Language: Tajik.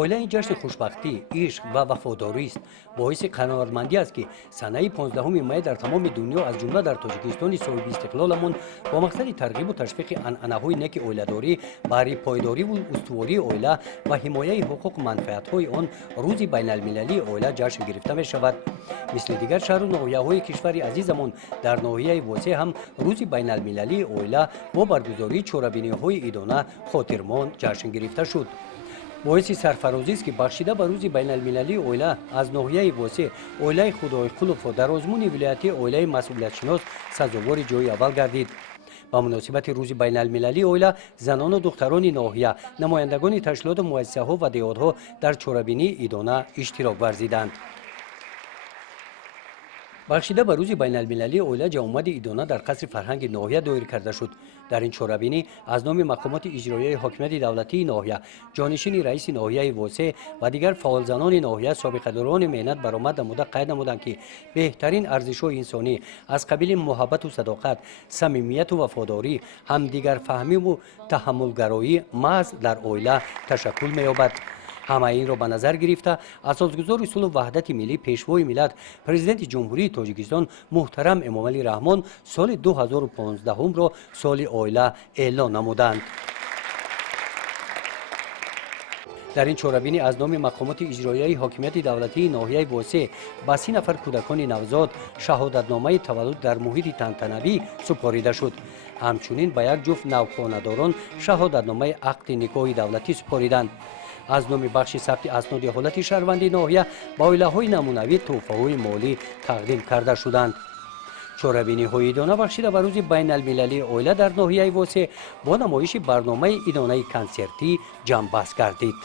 оилаи ҷашни хушбахтӣ, ишқ ва вафодорӣ است. боиси қаноатмандӣ аст ки санаи 15 май дар тамоми дунё аз ҷумла дар тоҷикистони соҳиби истиқлоламон бо мақсади тарғибу ташвиқи анъанаҳои неки оиладорӣ, баҳри пойдориву устувории оила ва ҳимояи ҳуқуқ манфиатҳои он рӯзи байналмилалии оила ҷашн гирифта мешавад. мисли дигар шаҳру ноҳияҳои кишвари азизамон дар ноҳияи восеъ ҳам рӯзи байналмилалии оила бо баргузории чорабиниҳои идона хотирмон ҷашн гирифта шуд. боиси сарфарозист ки бахшида ба рӯзи байналмилалии оила аз ноҳияи восеъ оилаи худойқулово дар озмуни вилоятии оилаи масъулиятшинос сазовори ҷои аввал гардид. ба муносибати рӯзи байналмилалии оила занону духтарони ноҳия, намояндагони ташлилоту муассисаҳо ва деҳотҳо дар чорабинии идона иштирок варзиданд. бахшида ба рӯзи байналмилалии оила ҷамъомади идона дар қасри фарҳанги ноҳия доир карда шуд. дар ин чорабинӣ аз номи мақомоти иҷроияи ҳокимияти давлатии ноҳия, ҷонишини раиси ноҳияи восеъ ва дигар фаъолзанони ноҳия собиқадорони меҳнат баромад намуда қайд намуданд ки беҳтарин арзишҳои инсонӣ аз қабили муҳаббату садоқат, самимияту вафодорӣ, ҳамдигарфаҳмиву таҳаммулгароӣ маҳз дар оила ташаккул меёбад. ҳамаи инро ба назар гирифта асосгузори сулҳу ваҳдати миллӣ, пешвои миллат, президенти ҷумҳурии тоҷикистон муҳтарам эмомалӣ раҳмон соли 2015-ро соли оила эълон намуданд. дар ин чорабинӣ аз номи мақомоти иҷроияи ҳокимияти давлатии ноҳияи восеъ ба 30 нафар кӯдакони навзод шаҳодатномаи таваллуд дар муҳити тантанавӣ супорида шуд. ҳамчунин ба як ҷуфт навхонадорон шаҳодатномаи ақди никоҳи давлатӣ супориданд. аз номи бахши сабти асноди ҳолати шаҳрвандии ноҳия ба оилаҳои намунавӣ тӯҳфаҳои молӣ тақдим карда шуданд. чорабиниҳои идона бахшида ба рӯзи байналмилалии оила дар ноҳияи восеъ бо намоиши барномаи идонаи консертӣ ҷамъбаст гардид.